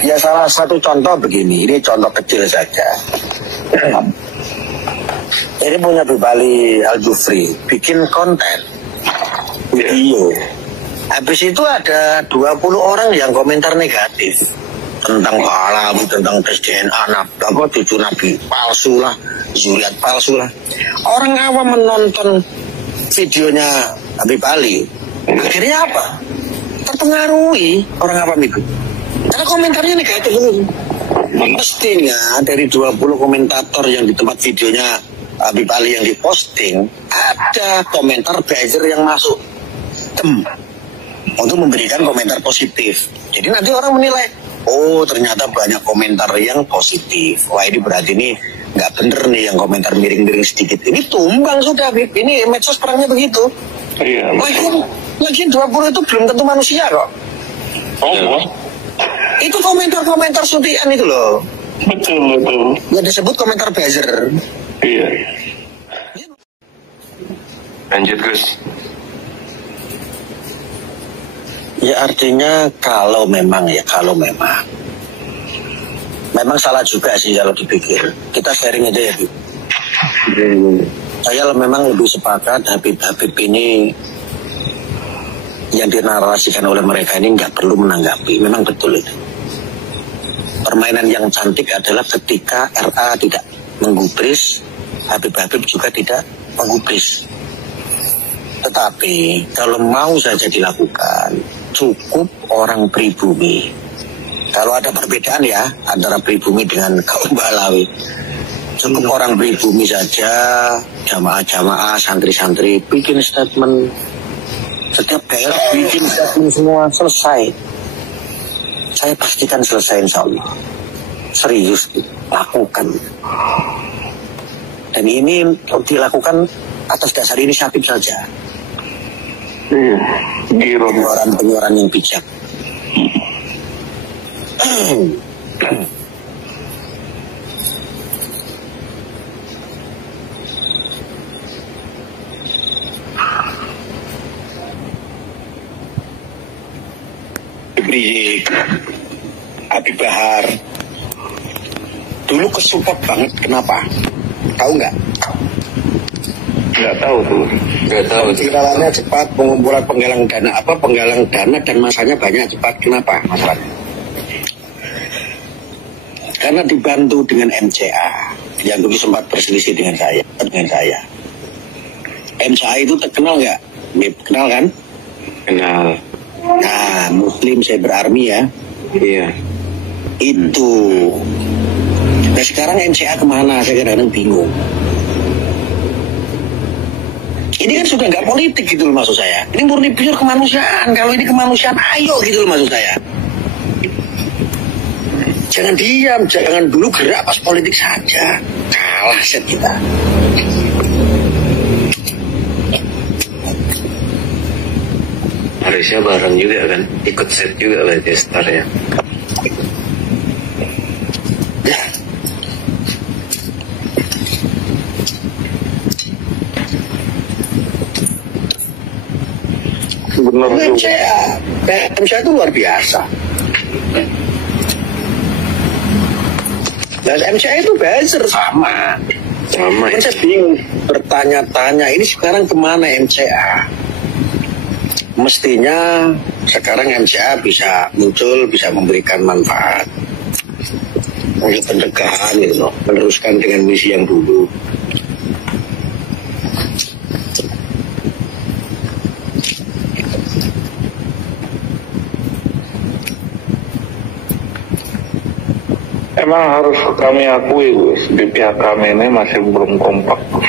Ya salah satu contoh begini, ini contoh kecil saja. Ini punya Bali Al-Jufri, bikin konten video. Habis itu ada 20 orang yang komentar negatif tentang alam, tentang tes DNA, apa cucu nabi palsu lah, zuriat palsu lah. Orang awam menonton videonya Habib Ali, akhirnya apa? Terpengaruhi orang awam itu. Karena komentarnya negatif dulu. Mestinya dari 20 komentator yang di tempat videonya Habib Ali yang diposting, ada komentar buzzer yang masuk untuk memberikan komentar positif. Jadi nanti orang menilai, oh ternyata banyak komentar yang positif. Wah ini berarti ini nggak bener nih yang komentar miring-miring sedikit. Ini tumbang sudah, Habib. Ini medsos perangnya begitu. Iya. Lagian 20 itu belum tentu manusia kok. Oh, itu komentar-komentar sutian itu loh. betul. Yang disebut komentar buzzer. Iya. Lanjut, Gus. Ya artinya kalau memang salah juga sih kalau dipikir. Kita sharing aja ya, Bu. Saya memang lebih sepakat Habib ini yang dinarasikan oleh mereka ini nggak perlu menanggapi. Memang betul itu. Permainan yang cantik adalah ketika RA tidak menggubris, Habib juga tidak menggubris. Tetapi kalau mau saja dilakukan, cukup orang pribumi. Kalau ada perbedaan ya antara pribumi dengan kaum Balawi, cukup orang pribumi saja, jamaah-jamaah, santri-santri bikin statement. Setiap daerah bikin statement semua, selesai. Saya pastikan selesai insya Allah. Serius, lakukan. Dan ini dilakukan atas dasar inisiatif saja. Pengeluaran yang bijak. Habib Bahar dulu kesupport banget, kenapa? Tahu nggak? Nggak tahu tuh. Jalannya cepat, pengumpulan penggalang dana dan masanya banyak, cepat. Kenapa masalahnya? Karena dibantu dengan MCA yang dulu sempat berselisih dengan saya. MCA itu terkenal nggak? Kenal kan? Kenal. Nah, Muslim Cyber Army ya. Iya. Itu. Nah sekarang MCA kemana? Saya kadang-kadang bingung. Ini kan sudah nggak politik gitu loh maksud saya. Ini murni pure kemanusiaan. Kalau ini kemanusiaan, ayo gitu loh maksud saya. Jangan diam, jangan dulu gerak pas politik saja. Kalah set kita. Harusnya bareng juga kan, ikut set juga berarti Star ya. Benar MCA itu luar biasa. Dan MCA itu buzzer sama. Saya bingung bertanya-tanya ini sekarang kemana MCA? Mestinya sekarang MCA bisa muncul, bisa memberikan manfaat untuk pencegahan gitu loh, meneruskan dengan misi yang dulu. Emang harus kami akui, Gus, di pihak kami ini masih belum kompak, Gus.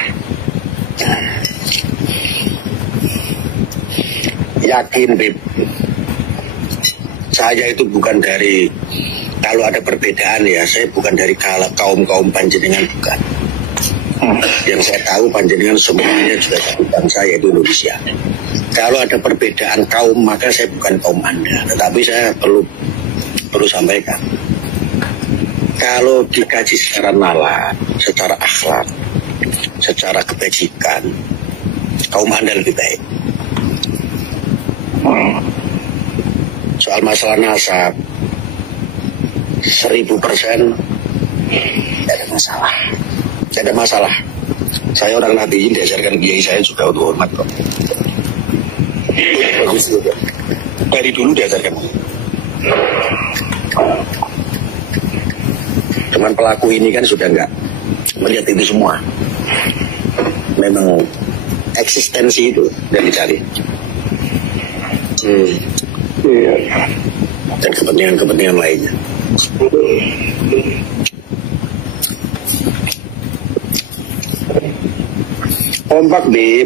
Yakin, Bib. Saya itu bukan dari, kalau ada perbedaan ya, saya bukan dari kaum panjenengan, bukan. Yang saya tahu panjenengan semuanya juga satu bangsa, yaitu Indonesia. Kalau ada perbedaan kaum, maka saya bukan kaum Anda. Tetapi saya perlu sampaikan. Kalau dikaji secara nalar, secara akhlak, secara kebajikan, kaum Anda lebih baik. Soal masalah nasab, 1000%. Tidak ada masalah. Tidak ada masalah. Saya orang Nahdliyin, diajarkan kiai saya juga untuk hormat kok. Bagus juga. Dari dulu diajarkan. Cuman pelaku ini kan sudah enggak melihat itu semua. Memang eksistensi itu yang dicari. Iya. Dan kepentingan-kepentingan lainnya. Kompak di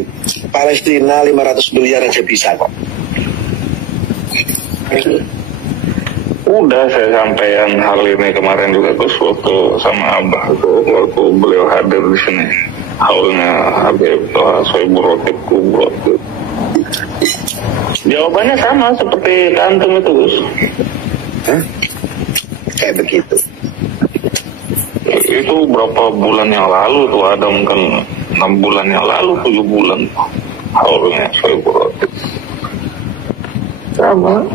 Palestina 500 miliar aja bisa kok. Udah saya sampaikan hal ini kemarin juga Gus, waktu sama Abah tuh, waktu beliau hadir di sini. Haulnya Habib Sohibul Rotib Kubro. Jawabannya sama seperti kantung itu Gus. Hah? Kayak begitu. Itu berapa bulan yang lalu tuh, ada mungkin 6 bulan yang lalu, 7 bulan haulnya Sohibul Rotib. Sama.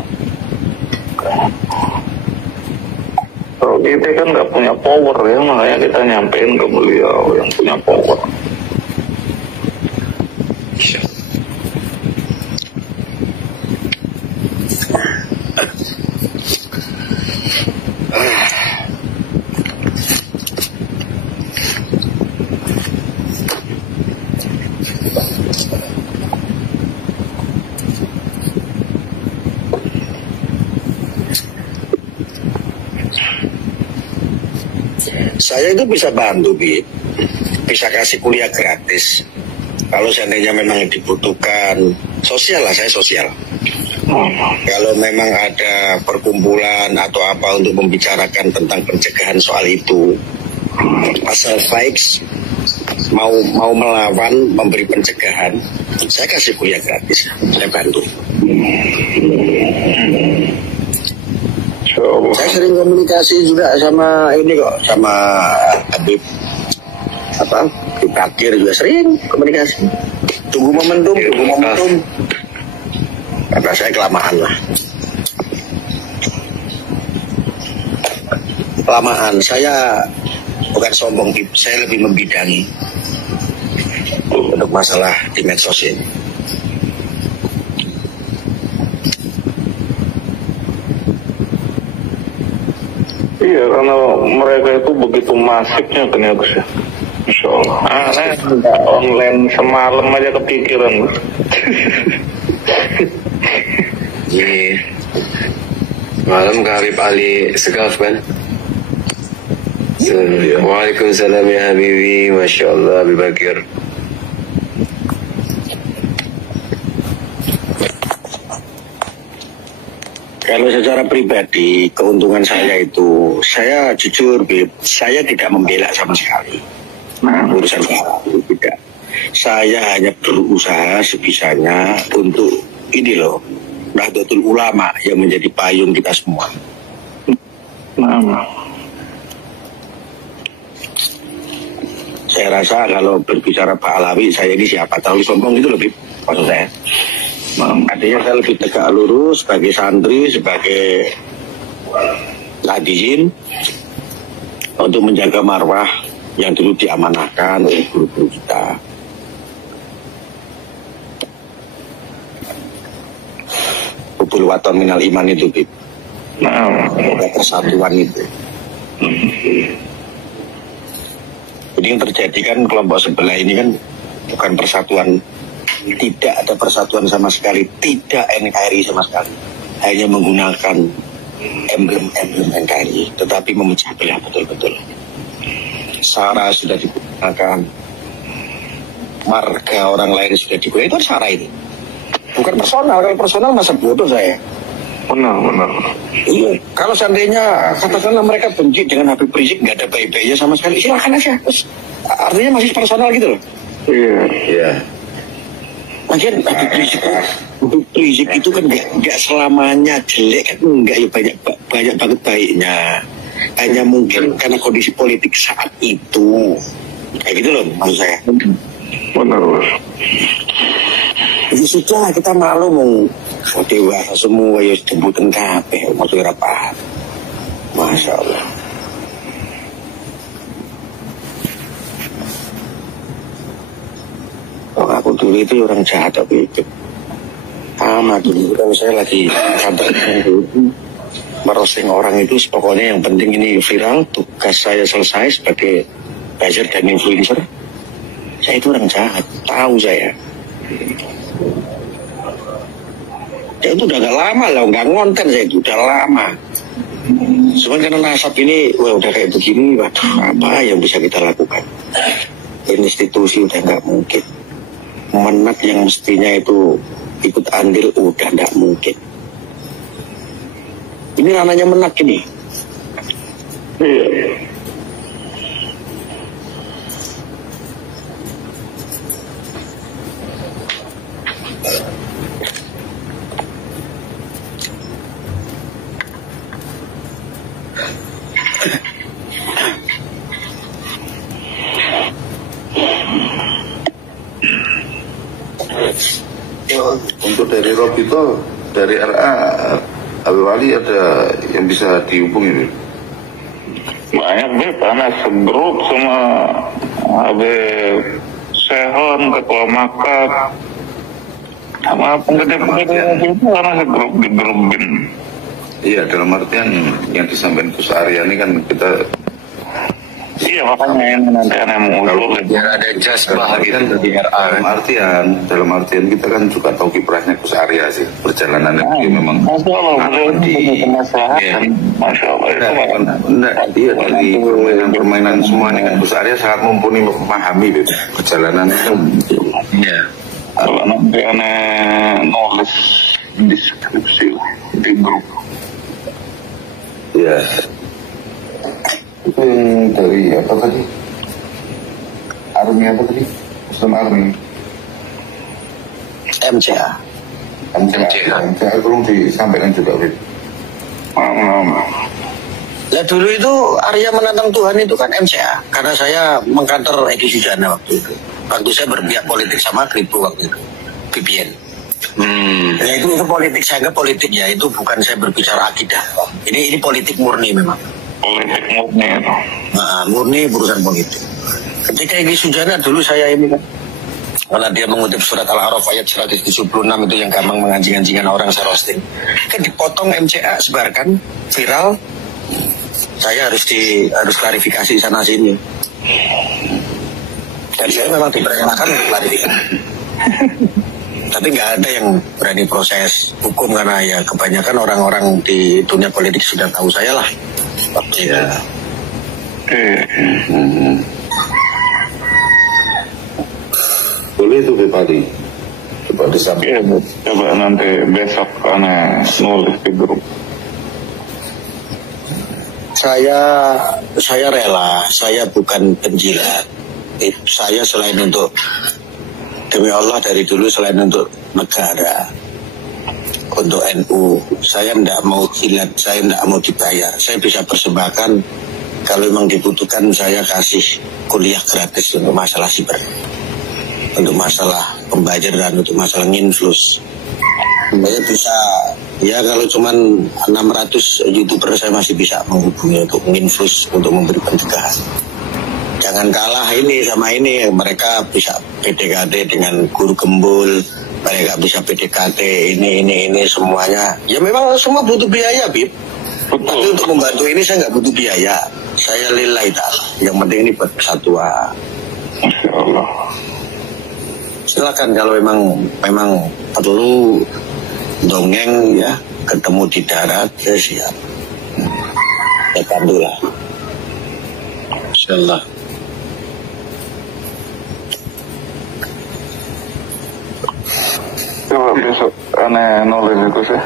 Kalau kita kan nggak punya power ya, makanya kita nyampein ke beliau yang punya power. Saya itu bisa bantu, Bib. Bisa kasih kuliah gratis. Kalau seandainya memang dibutuhkan sosial lah, saya sosial. Kalau memang ada perkumpulan atau apa untuk membicarakan tentang pencegahan soal itu, asal baik mau melawan, memberi pencegahan, saya kasih kuliah gratis, saya bantu. Saya sering komunikasi juga sama ini kok, sama Habib Bakir juga sering komunikasi. Tunggu momentum. Kata saya kelamaan lah. Kelamaan, saya bukan sombong, saya lebih membidangi untuk masalah di medsos ini. Iya, karena mereka itu begitu masifnya kan ya Gus ya. Insya Allah. Nggak online semalam aja kepikiran. Iya. Malam ke Habib Ali Segaf kan? Waalaikumsalam ya Habibi. Masya Allah Habib Bakir. Kalau secara pribadi, keuntungan saya itu, saya jujur, Bib, saya tidak membela sama sekali. Urusan saya tidak. Saya hanya berusaha sebisanya untuk ini loh, Nahdlatul Ulama yang menjadi payung kita semua. Saya rasa kalau berbicara Pak Alawi, saya ini siapa? Terlalu sombong gitu loh, Bib, maksud saya. Artinya saya lebih tegak lurus sebagai santri, sebagai Nahdliyin untuk menjaga marwah yang dulu diamanahkan oleh guru-guru kita. Hubul waton minal iman itu, Bib. Persatuan itu. Jadi yang terjadi kan kelompok sebelah ini kan bukan persatuan. Tidak ada persatuan sama sekali, tidak NKRI sama sekali, hanya menggunakan emblem-emblem NKRI, tetapi memecah belah betul-betul. SARA sudah digunakan, marga orang lain sudah digunakan, itu SARA ini. Bukan personal, kalau personal masa bodoh saya. Benar. Iya, kalau seandainya katakanlah mereka benci dengan Habib Rizik, nggak ada baik-baiknya sama sekali, silakan aja. Terus, artinya masih personal gitu loh. Iya. Lagian Habib Rizik itu kan nggak selamanya jelek kan, enggak ya, banyak banget baiknya. Hanya mungkin karena kondisi politik saat itu kayak gitu loh maksud saya. Benar. Ya sudah, kita malu mau dewasa semua ya sebutan kabeh maksudnya apa. Wah, Masya Allah. Oh, aku dulu itu orang jahat tapi itu. Dulu kan saya lagi kantor merosting orang itu, pokoknya yang penting ini viral, tugas saya selesai sebagai buzzer dan influencer. Saya itu orang jahat, tahu saya. Ya itu udah gak lama lah, nggak ngonten saya itu udah lama. Cuma karena nasab ini, wah udah kayak begini, waduh apa yang bisa kita lakukan? Institusi udah nggak mungkin. Menak yang mestinya itu ikut andil udah nggak mungkin. Ini namanya menak ini. Iya. Untuk dari Rob itu, dari RA Habib Ali ada yang bisa dihubungi? Banyak Beb, anak segrup sama Habib Sehon, ketua Makab, sama penggede-penggede itu anak segrup di grup BIN. Iya, dalam artian yang disampaikan Gus Arya ini kan kita. Iya, makanya yang nanti anak mau usul Biar ada jas bahagian dari RA. Dalam artian kita kan juga tahu kiprahnya Gus Arya sih, perjalanannya dia memang. Masya Allah, Iya. Masya Allah, Dia dari permainan semua ini kan Gus Arya sangat mumpuni memahami gitu, perjalanannya. Iya. kalau nanti anak nulis deskripsi di grup. Ya. Itu yang dari apa tadi? Army apa tadi? Muslim Army. MCA. MCA belum disampaikan juga, Wid. Lah dulu itu Arya Menantang Tuhan itu kan MCA, karena saya mengkantor Edi Sujana waktu itu. Waktu saya berpihak politik sama Kripo waktu itu, BPN. Ya itu politik, saya nggak politik ya, itu bukan saya berbicara akidah. Ini politik murni memang. Politik murni itu. Nah, murni urusan politik. Ketika Edi Sujana dulu saya ini kan, karena dia mengutip surat Al-A'raf ayat 176 itu yang gampang menganjing-anjingan orang, saya roasting. Kan dipotong MCA, sebarkan, viral. Saya harus klarifikasi sana sini. Dan saya memang diperkenalkan untuk klarifikasi. Tapi nggak ada yang berani proses hukum karena ya kebanyakan orang-orang di dunia politik sudah tahu saya lah. Ya. Boleh itu Bepadi. Coba disampaikan. Coba nanti besok karena nulis di grup. Saya rela, saya bukan penjilat. Saya selain untuk demi Allah dari dulu, selain untuk negara, untuk NU, saya tidak mau jilat, saya tidak mau dibayar. Saya bisa persembahkan kalau memang dibutuhkan, saya kasih kuliah gratis untuk masalah siber, untuk masalah pembajaran, untuk masalah nginflus. Saya bisa, ya kalau cuman 600 YouTuber saya masih bisa menghubungi untuk nginflus, untuk memberi pencegahan. Jangan kalah ini sama ini, mereka bisa PDKT dengan guru gembul, mereka bisa PDKT ini semuanya. Ya memang semua butuh biaya, Bib. Tapi untuk membantu ini saya nggak butuh biaya. Saya lillahi ta'ala. Yang penting ini buat persatuan. Masya Allah. Silakan kalau memang perlu dongeng ya, ketemu di darat, ya siap. Ya pandu lah. Insyaallah. Coba besok aneh nulis itu sih.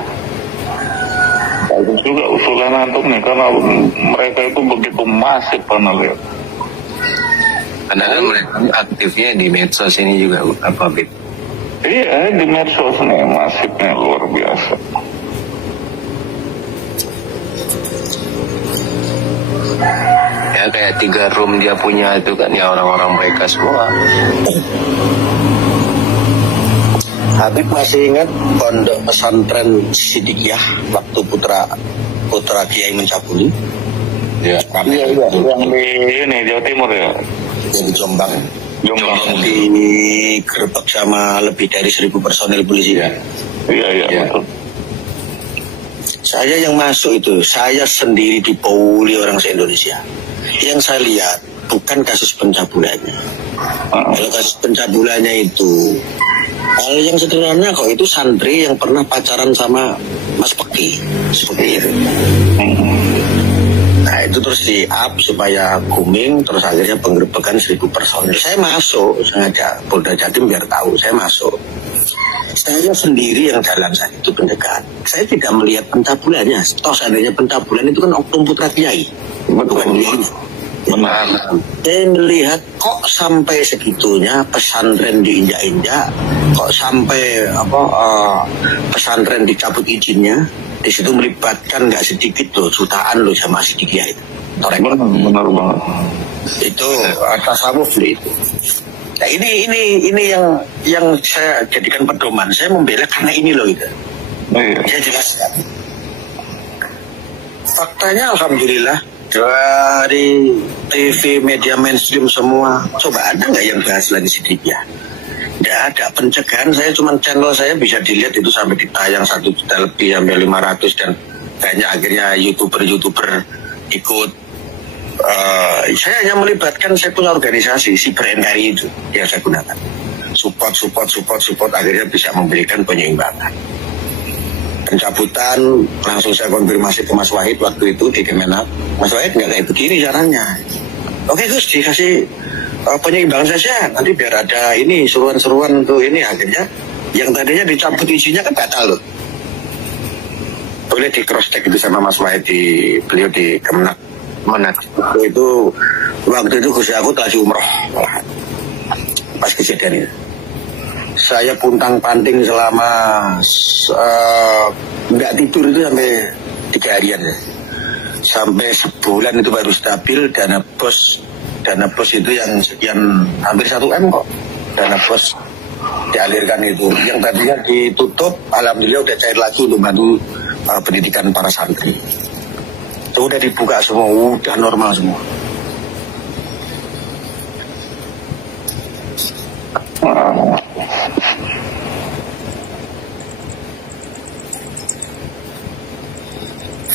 Bagus juga usulan antum nih, karena mereka itu begitu masif lihat. Karena kan mereka aktifnya di medsos ini juga apa Bib? Iya, di medsos nih masifnya luar biasa. Ya kayak 3 room dia punya itu kan ya orang-orang mereka semua. Habib masih ingat pondok pesantren Sidikiyah waktu putra Kiai Mencabuli. Ya, Iya, yang di ini Jawa Timur ya. Di Jombang. Jombang. Digerebek sama lebih dari 1.000 personil polisi. Iya, betul. Saya yang masuk itu, saya sendiri dipuli orang se-Indonesia. Yang saya lihat bukan kasus pencabulannya. Kalau kasus pencabulannya itu hal yang sederhana kok, itu santri yang pernah pacaran sama Mas Peki, seperti itu. Nah itu terus di-up supaya booming, terus akhirnya penggerebekan 1.000 personil. Saya masuk, sengaja Polda Jatim biar tahu, saya masuk. Saya sendiri yang jalan saat itu pendekat. Saya tidak melihat pencabulannya. Toh seandainya pencabulan itu kan Oknum Putra Kiai, bukan Kiai. Benar. Saya melihat kok sampai segitunya pesantren diinjak-injak, kok sampai pesantren dicabut izinnya. Di situ melibatkan nggak sedikit loh, jutaan loh sama sedikit itu. Benar banget. Itu tasawuf itu. Nah ini yang saya jadikan pedoman. Saya membela karena ini loh itu. Saya jelaskan. Faktanya alhamdulillah dari TV media mainstream semua, coba ada nggak yang bahas lagi sedikit ya? Tidak ada pencegahan. Saya cuma channel saya bisa dilihat itu sampai ditayang 1 juta lebih sampai 500 dan banyak akhirnya youtuber ikut. Saya hanya melibatkan, saya punya organisasi si NKRI itu yang saya gunakan. Support akhirnya bisa memberikan penyeimbangan. Pencabutan langsung saya konfirmasi ke Mas Wahid waktu itu di Kemenak. Mas Wahid nggak kayak begini caranya. Oke Gus, dikasih penyeimbangan saja, nanti biar ada ini seruan-seruan untuk ini. Akhirnya yang tadinya dicabut izinnya kan batal loh. Boleh di cross check itu sama Mas Wahid, beliau di Kemenak. Waktu itu Gus aku lagi umroh pas kejadian itu. Saya puntang-panting selama nggak tidur itu sampai 3 harian ya. Sampai sebulan itu baru stabil. Dana bos itu yang sekian hampir 1 M kok. Dana bos dialirkan itu. Yang tadinya ditutup, alhamdulillah udah cair lagi untuk bantu pendidikan para santri. Itu udah dibuka semua, udah normal semua.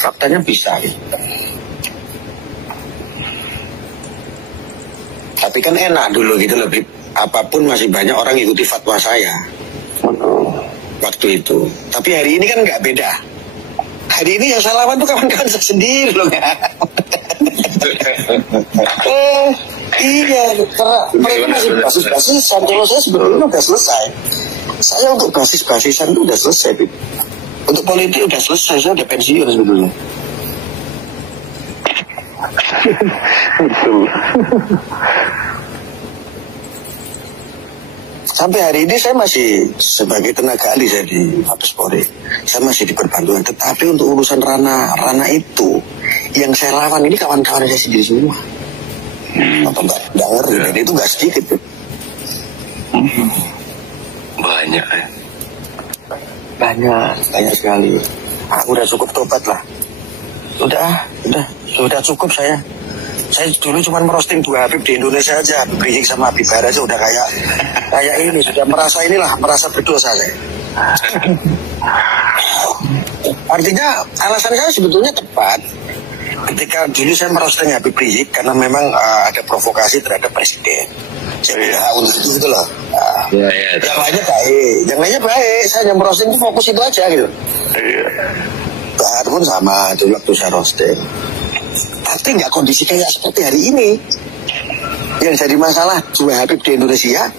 Faktanya bisa gitu. Tapi kan enak dulu gitu lebih, apapun masih banyak orang ikuti fatwa saya waktu itu. Tapi hari ini kan nggak beda. Hari ini yang saya lawan tuh kawan-kawan saya sendiri loh. Iya, karena mereka masih basis-basisan. Kalau saya sebetulnya udah selesai. Saya untuk basis-basisan itu udah selesai. Untuk politik udah selesai, saya udah pensiun sebetulnya. Betul. Sampai hari ini saya masih sebagai tenaga ahli saya di Mabes Polri. Saya masih di perbantuan. Tetapi untuk urusan ranah itu yang saya lawan ini kawan-kawan saya sendiri semua. Apa nggak ngerti? Dan itu nggak sedikit tuh. Banyak ya. Banyak sekali. Aku udah cukup tobat lah. Sudah cukup saya. Saya dulu cuma merosting 2 Habib di Indonesia aja, Habib Rizik sama Habib Bara aja udah kayak ini, sudah merasa berdosa saya. Artinya alasan saya sebetulnya tepat. Ketika dulu saya merosting Habib Rizik karena memang ada provokasi terhadap presiden. Jadi untuk itu gitu loh. Yang lainnya baik. Saya yang merosting itu fokus itu aja gitu. Bahar pun sama dulu waktu saya roasting. Tapi nggak kondisi kayak seperti hari ini. Yang jadi masalah 2 Habib di Indonesia,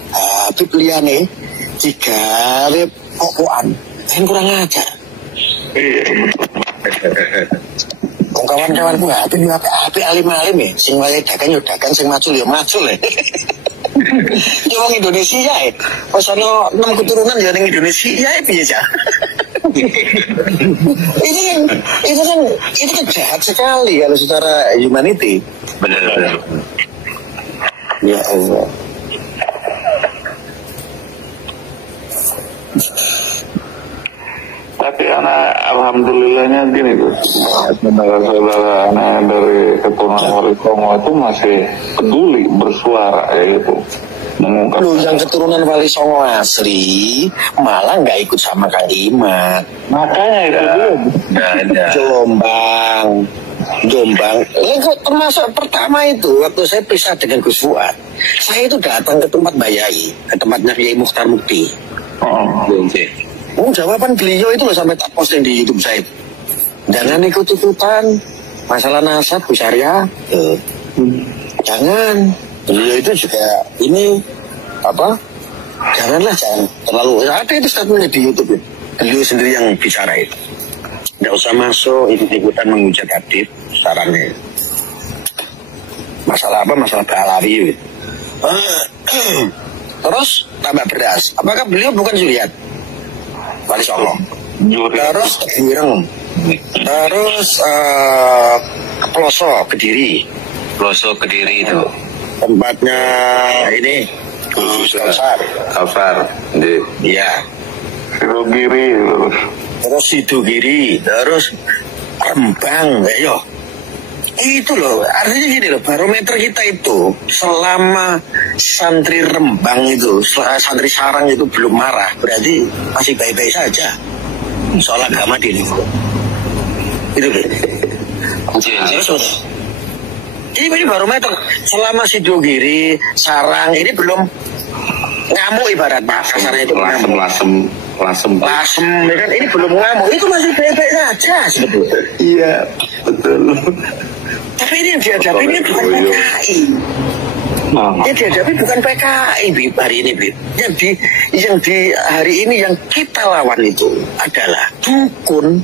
Habib liane, 3 pokokan, yang kurang ajar. Kawan-kawan gue Habib alim-alim ya, sing wayahe dagang yo dagang, sing macul yo macul ya. Ini orang Indonesia ya, pas ada 6 keturunan ya orang Indonesia ya biasa. itu kan jahat sekali kalau secara humanity. Benar. Ya Allah. Tapi anak alhamdulillahnya gini tuh, saudara-saudara anak dari ketua keturunan Wali Songo itu masih peduli bersuara kayak gitu. Lu yang keturunan Wali Songo asli malah nggak ikut sama Kang Imat. Makanya itu dia. Jombang. Termasuk pertama itu waktu saya pisah dengan Gus Fuad, saya itu datang ke tempat Mbak Yai, ke tempatnya Kiai Mukhtar Mukti. Jawaban beliau itu loh sampai tak posting di YouTube saya. Jangan ikut-ikutan masalah nasab Bu Syariah. Jangan. Beliau itu juga ini apa? Jangan terlalu. Ada itu statementnya di YouTube. Beliau sendiri yang bicara itu. Nggak usah masuk ikut-ikutan menghujat Habib sarannya. Masalah apa? Masalah Balawi. Terus tambah beras. Apakah beliau bukan Juliat? Wali Songo. Terus Teguireng. Terus Peloso Kediri. Pelosok Kediri itu Tempatnya ini Kausar. Iya. Sidogiri, terus Rembang, yo. Itu loh, artinya gini loh, barometer kita itu selama santri Rembang itu, santri Sarang itu belum marah, berarti masih baik-baik saja. Soal agama di itu. Terus ini barometer selama Sidogiri, Sarang ini belum ngamuk ibarat Pak kasarnya itu lasem ya kan, ini belum ngamuk, itu masih baik-baik saja sebetulnya. Iya betul. Tapi ini yang dihadapi ini bukan PKI. Yang dihadapi bukan PKI Bib, hari ini Bib. Yang di hari ini yang kita lawan itu adalah dukun.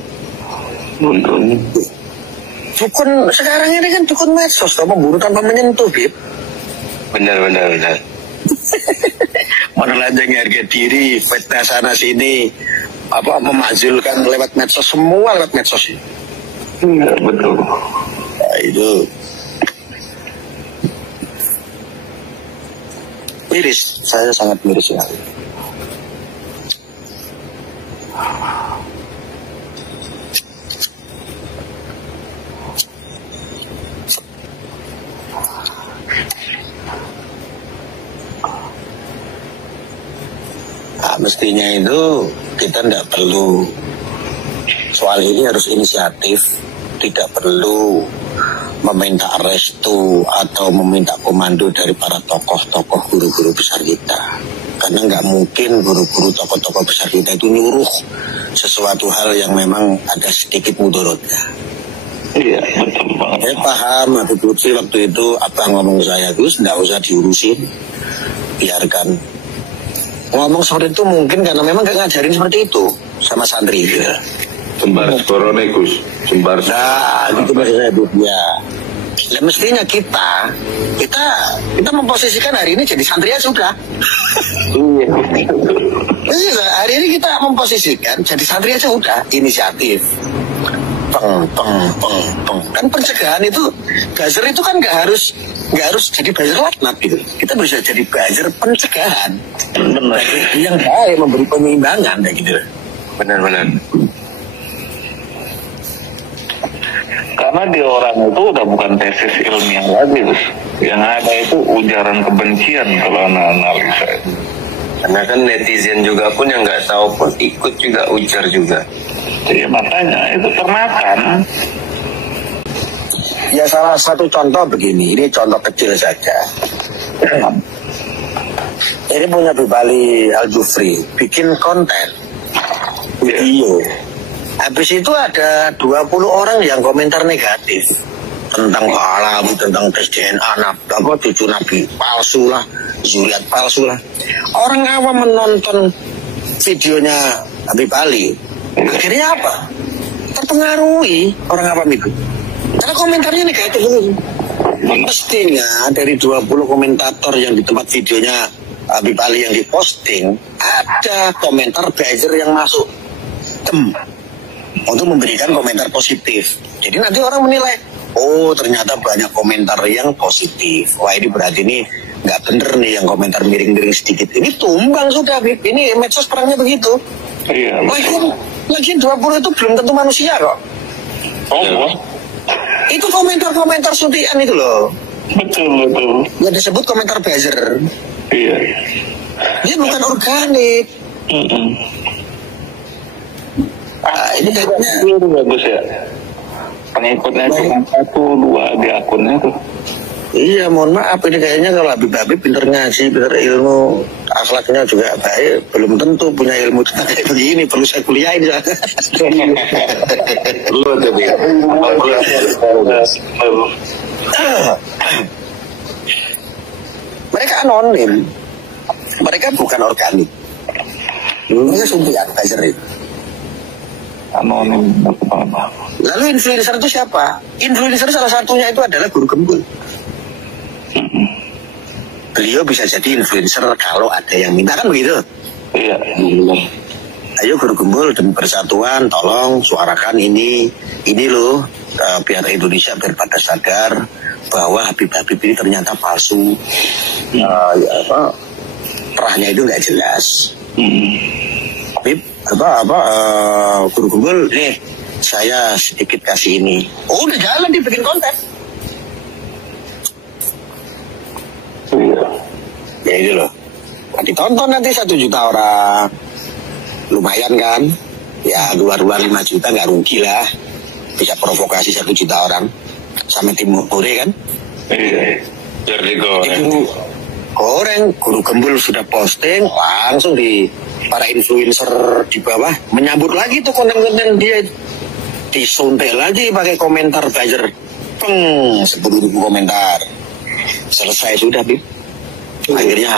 Dukun sekarang ini kan dukun medsos, membunuh tanpa menyentuh Bib. Benar. Menelanjangi harga diri, fitnah sana sini, memakzulkan lewat medsos, semua lewat medsos ini. Iya betul. Nah, itu miris, saya sangat miris sekali. Nah, mestinya itu kita tidak perlu soal ini, harus inisiatif, tidak perlu meminta restu atau meminta komando dari para tokoh-tokoh guru-guru besar kita, karena nggak mungkin guru-guru tokoh-tokoh besar kita itu nyuruh sesuatu hal yang memang ada sedikit mudorotnya. Iya betul banget. Saya paham Habib Lutfi waktu itu apa ngomong saya Gus, nggak usah diurusin, biarkan. Ngomong seperti itu mungkin karena memang gak ngajarin seperti itu sama santri gitu. Jembar Sporone Gus. Nah, gitu maksud saya Bu. Ya. Nah, mestinya kita memposisikan hari ini jadi santri ya sudah. Iya, hari ini kita memposisikan jadi santri aja udah, inisiatif. Peng. Kan pencegahan itu, buzzer itu kan nggak harus jadi buzzer laknat gitu. Kita bisa jadi buzzer pencegahan. Benar. Yang baik, memberi penyeimbangan kayak gitu. Benar. Karena di orang itu udah bukan tesis ilmiah lagi, Gus. Yang ada itu ujaran kebencian kalau analisa itu. Karena kan netizen juga pun yang nggak tahu pun ikut juga ujar juga. Iya makanya itu termakan. Ya salah satu contoh begini, ini contoh kecil saja. Ini punya Bali Al-Jufri, bikin konten video. Habis itu ada 20 orang yang komentar negatif tentang alam, tentang tes DNA, cucu Nabi palsu lah, zuriat palsu lah. Orang awam menonton videonya Habib Ali, akhirnya apa? Terpengaruhi orang awam itu. Karena komentarnya negatif dulu. Mestinya dari 20 komentator yang di tempat videonya Habib Ali yang diposting, ada komentar buzzer yang masuk untuk memberikan komentar positif. Jadi nanti orang menilai, oh ternyata banyak komentar yang positif. Wah ini berarti ini nggak bener nih yang komentar miring-miring sedikit. Ini tumbang sudah, Bib. Ini medsos perangnya begitu. Iya. Lagian 20 itu belum tentu manusia kok. Oh, Itu komentar-komentar sutian itu loh. Betul. Yang disebut komentar buzzer. Iya. Dia bukan organik. Ini kayaknya itu bagus ya. Pengikutnya cuma 1-2 di akunnya tuh. Iya, mohon maaf ini kayaknya kalau Habib pinter ngaji, pinter ilmu, akhlaknya juga baik, belum tentu punya ilmu kayak begini, perlu saya kuliahin ya. Lu tapi Mereka anonim, mereka bukan organik. Mereka suntian, buzzer itu. Anonim apa? Lalu influencer itu siapa? Influencer salah satunya itu adalah Guru Gembul. Beliau bisa jadi influencer kalau ada yang minta, kan begitu? Iya. Ayo Guru Gembul demi persatuan, tolong suarakan ini loh, biar Indonesia pada sadar bahwa Habib ini ternyata palsu. Terahnya itu nggak jelas. Habib Guru Gembul nih, saya sedikit kasih ini. Oh, udah jalan dia bikin konten. Iya. Ya itu loh. Ditonton nanti 1 juta orang. Lumayan kan? Ya luar 5 juta nggak rugi lah. Bisa provokasi 1 juta orang. Sampai Timur Korea kan? Iya. jadi goreng. Itu goreng. Guru Gembul sudah posting, langsung di para influencer di bawah menyambut lagi tuh konten-konten dia. Disuntik lagi pakai komentar buzzer. 10.000 komentar. Selesai sudah, Bib. Akhirnya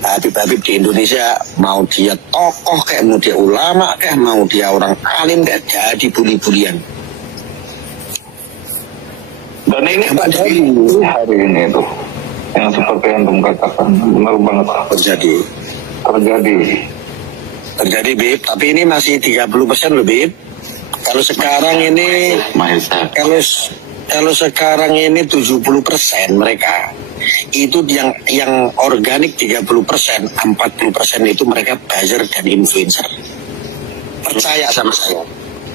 Habib di Indonesia, mau dia tokoh kayak, mau dia ulama kayak, mau dia orang alim kayak, jadi buli-bulian. Dan ini hari ini tuh yang seperti yang Tum katakan benar banget terjadi, Bib. Tapi ini masih 30% loh, Bib. Kalau sekarang ini kalau sekarang ini 70% mereka itu yang organik 30%, 40% itu mereka buzzer dan influencer. Percaya sama saya.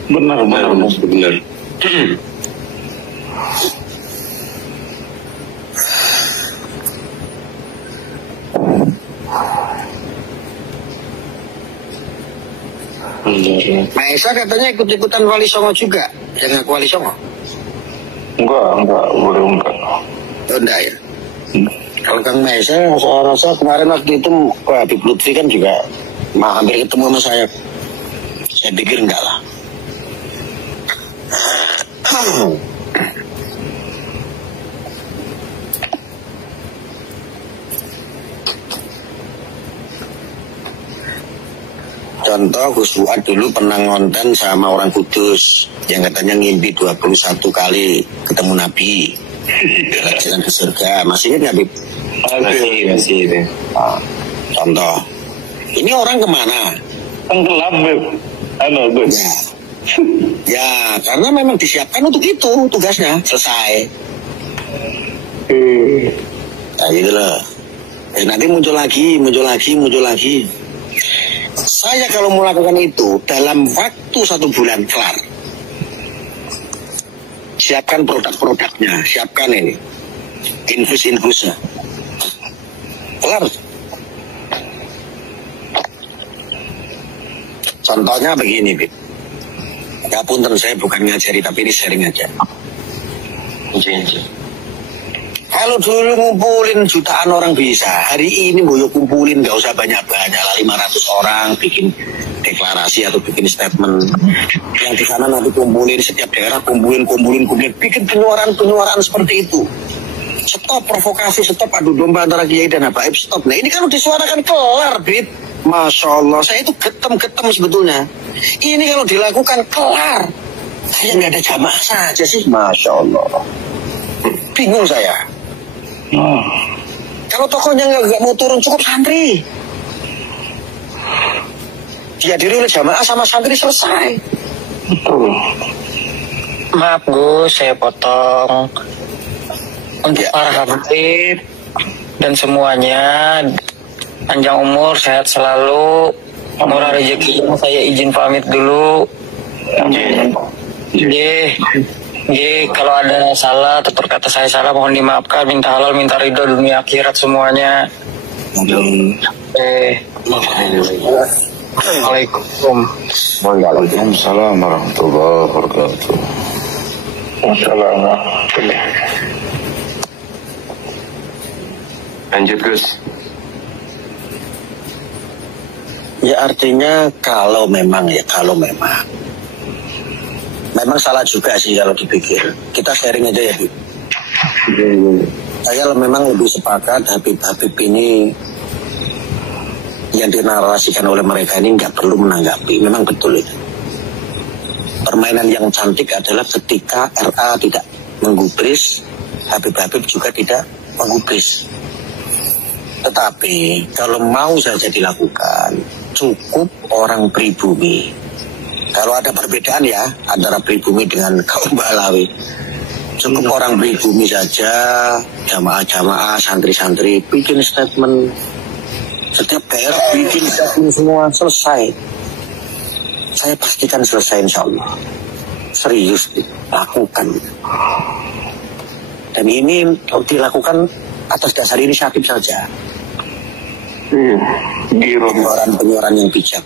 Benar. Maesa katanya ikut-ikutan Wali Songo juga, yang ngaku Wali Songo. Enggak, belum enggak. Oh, enggak ya. Kalau Kang Maesa, saya rasa kemarin waktu itu Habib Lutfi kan juga hampir ketemu sama saya. Saya pikir enggak lah. Contoh Gus Fuad dulu pernah ngonten sama orang Kudus yang katanya ngimpi 21 kali ketemu Nabi. Jalan ke surga. Masih ingat nggak, Bib? Masih itu. Contoh. Ini orang kemana? Tenggelam, Bib. Gus. Ya, karena memang disiapkan untuk itu tugasnya. Selesai. Nah, gitu loh. Nanti muncul lagi. Saya kalau melakukan itu dalam waktu 1 bulan kelar. Siapkan produk-produknya, siapkan ini infus-infusnya, kelar. Contohnya begini, Bib. Ya punten, saya bukan ngajari tapi ini sharing aja. Kalau dulu ngumpulin jutaan orang bisa, hari ini boyo kumpulin nggak usah banyak-banyak lah, 500 orang bikin deklarasi atau bikin statement. Yang di sana nanti kumpulin, setiap daerah kumpulin, bikin penyuaraan seperti itu. Stop provokasi, stop adu domba antara kiai dan habaib, stop. Nah ini kan disuarakan kelar, Bib. Masya Allah, saya itu getem sebetulnya. Ini kalau dilakukan kelar, saya nggak ada jamaah saja sih, Masya Allah. Bingung saya. Kalau tokohnya nggak mau turun, cukup santri. Dihadiri oleh jamaah sama santri, selesai. Maaf Gus, saya potong. Untuk para habaib dan semuanya, panjang umur, sehat selalu, murah rezeki. Saya izin pamit dulu. Jadi kalau ada salah atau perkata saya salah mohon dimaafkan, minta halal, minta ridho dunia akhirat semuanya. Assalamualaikum. Waalaikumsalam warahmatullahi wabarakatuh. Assalamualaikum. Lanjut Gus. Ya artinya kalau memang salah juga sih kalau dipikir. Kita sharing aja ya, Bu. Saya memang lebih sepakat Habib ini yang dinarasikan oleh mereka ini nggak perlu menanggapi. Memang betul itu. Permainan yang cantik adalah ketika RA tidak menggubris, Habib juga tidak menggubris. Tetapi kalau mau saja dilakukan, cukup orang pribumi. Kalau ada perbedaan ya antara pribumi dengan kaum Balawi, cukup orang pribumi saja, jamaah-jamaah, santri-santri bikin statement. Setiap daerah bikin statement semua, selesai. Saya pastikan selesai insya Allah. Serius dilakukan. Dan ini dilakukan atas dasar inisiatif saja. Penyuaran yang bijak.